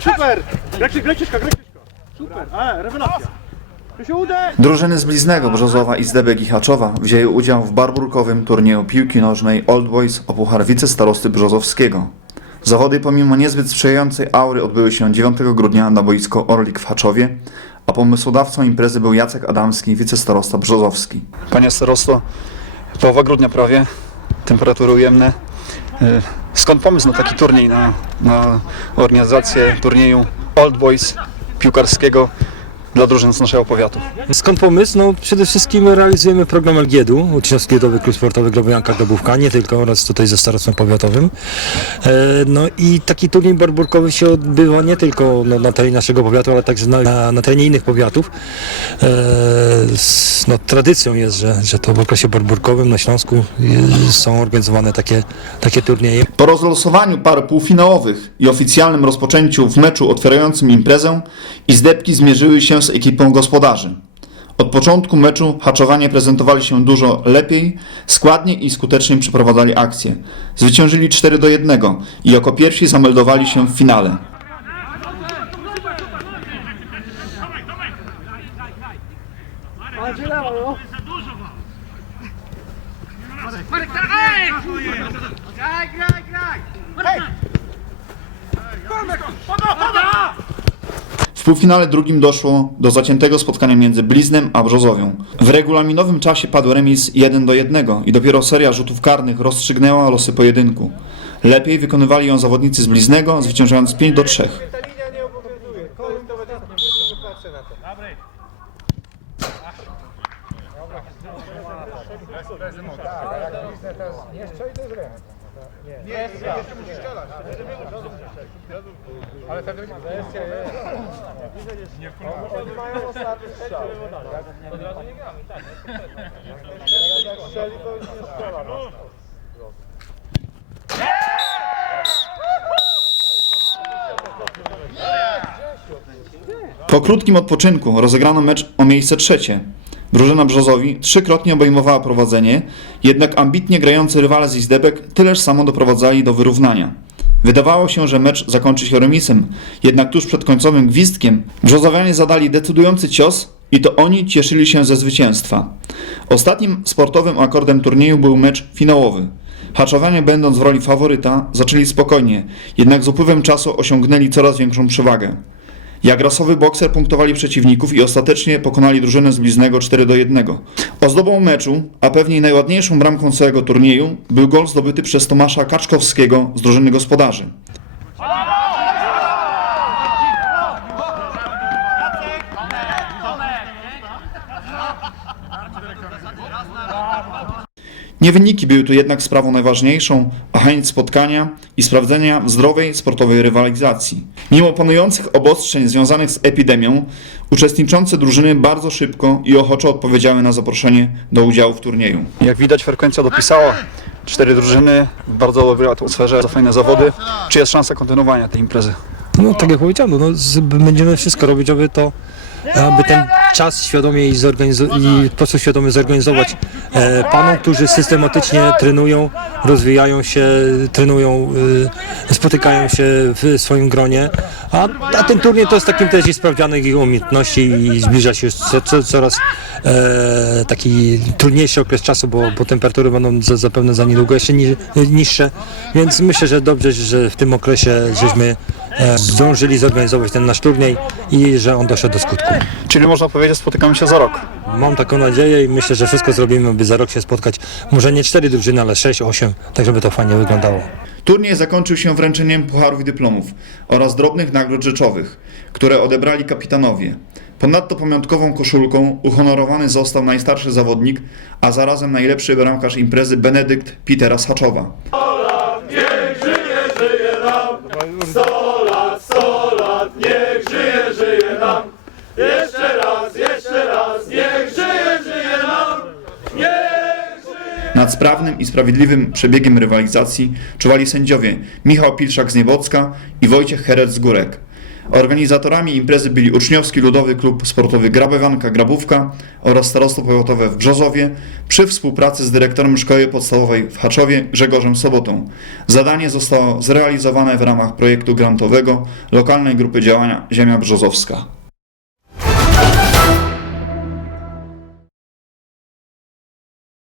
Super, super, Greciszka, Greciszka! Super, e, rewelacja! Krzysiu! Drużyny z Bliznego, Brzozowa i Zdebek i Haczowa wzięły udział w barburkowym turnieju piłki nożnej Old Boys o puchar wicestarosty Brzozowskiego. Zawody pomimo niezbyt sprzyjającej aury odbyły się 9 grudnia na boisko Orlik w Haczowie, a pomysłodawcą imprezy był Jacek Adamski, wicestarosta Brzozowski. Panie starosto, połowa grudnia prawie, temperatury ujemne. Skąd pomysł na taki turniej, na, na organizację turnieju Old Boys piłkarskiego dla drużyn z naszego powiatu? Skąd pomysł? No przede wszystkim realizujemy program LGD-u, Uczniowski Ludowy Klub Sportowy Globojanka Grabówka, nie tylko oraz tutaj ze starostwem powiatowym. E, no i taki turniej barburkowy się odbywa nie tylko no, na terenie naszego powiatu, ale także na, na, na terenie innych powiatów. E, s- no, tradycją jest, że, że to w okresie barburkowym na Śląsku e, są organizowane takie, takie turnieje. Po rozlosowaniu par półfinałowych i oficjalnym rozpoczęciu w meczu otwierającym imprezę, Izdebki zmierzyły się z ekipą gospodarzy. Od początku meczu Haczowanie prezentowali się dużo lepiej, składnie i skutecznie przeprowadzali akcje. Zwyciężyli 4 do 1 i jako pierwsi zameldowali się w finale. No! Marek, półfinale drugim doszło do zaciętego spotkania między Bliznem a Brzozowią. W regulaminowym czasie padł remis 1 do 1 i dopiero seria rzutów karnych rozstrzygnęła losy pojedynku. Lepiej wykonywali ją zawodnicy z Bliznego, zwyciężając 5 do 3. Ta linia nie obowiązuje. Kolej to nie patrzę na to. Oni mają ostatni strzał. Od razu nie gramy, tak. Teraz jak strzeli, to już nie strzela. Po krótkim odpoczynku rozegrano mecz o miejsce trzecie. Drużyna Brzozowi trzykrotnie obejmowała prowadzenie, jednak ambitnie grający rywale z Izdebek tyleż samo doprowadzali do wyrównania. Wydawało się, że mecz zakończy się remisem, jednak tuż przed końcowym gwizdkiem Brzozowianie zadali decydujący cios i to oni cieszyli się ze zwycięstwa. Ostatnim sportowym akordem turnieju był mecz finałowy. Haczowanie będąc w roli faworyta zaczęli spokojnie, jednak z upływem czasu osiągnęli coraz większą przewagę. Jak rasowy bokser punktowali przeciwników i ostatecznie pokonali drużynę z Bliznego 4 do 1. Ozdobą meczu, a pewnie najładniejszą bramką całego turnieju, był gol zdobyty przez Tomasza Kaczkowskiego z drużyny gospodarzy. Nie wyniki były tu jednak sprawą najważniejszą, a chęć spotkania i sprawdzenia zdrowej sportowej rywalizacji. Mimo panujących obostrzeń związanych z epidemią, uczestniczące drużyny bardzo szybko i ochoczo odpowiedziały na zaproszenie do udziału w turnieju. Jak widać frekwencja dopisała. Cztery drużyny w bardzo dobrej atmosferze, za fajne zawody. Czy jest szansa kontynuowania tej imprezy? No tak jak powiedziano, no, z, będziemy wszystko robić, aby to aby ten czas świadomie i, i po prostu świadomie zorganizować e, panom, którzy systematycznie trenują, rozwijają się, trenują, e, spotykają się w swoim gronie, a, a ten turniej to jest takim też i ich umiejętności i zbliża się co, co, coraz e, taki trudniejszy okres czasu, bo, bo temperatury będą za, zapewne za niedługo jeszcze ni, niższe, więc myślę, że dobrze, że w tym okresie żeśmy e, zdążyli zorganizować ten nasz turniej i że on doszedł do skutku. Czyli można powiedzieć, spotykamy się za rok. Mam taką nadzieję i myślę, że wszystko zrobimy, by za rok się spotkać. Może nie cztery drużyny, ale sześć, osiem, tak żeby to fajnie wyglądało. Turniej zakończył się wręczeniem pucharów i dyplomów oraz drobnych nagród rzeczowych, które odebrali kapitanowie. Ponadto pamiątkową koszulką uhonorowany został najstarszy zawodnik, a zarazem najlepszy bramkarz imprezy Benedykt Petera Saczowa. Nad sprawnym i sprawiedliwym przebiegiem rywalizacji czuwali sędziowie Michał Pilszak z Niebocka i Wojciech Herec z Górek, Organizatorami imprezy byli Uczniowski Ludowy Klub Sportowy Grabewanka Grabówka oraz Starostwo Powiatowe w Brzozowie przy współpracy z dyrektorem Szkoły Podstawowej w Haczowie Grzegorzem Sobotą. Zadanie zostało zrealizowane w ramach projektu grantowego lokalnej grupy działania Ziemia Brzozowska.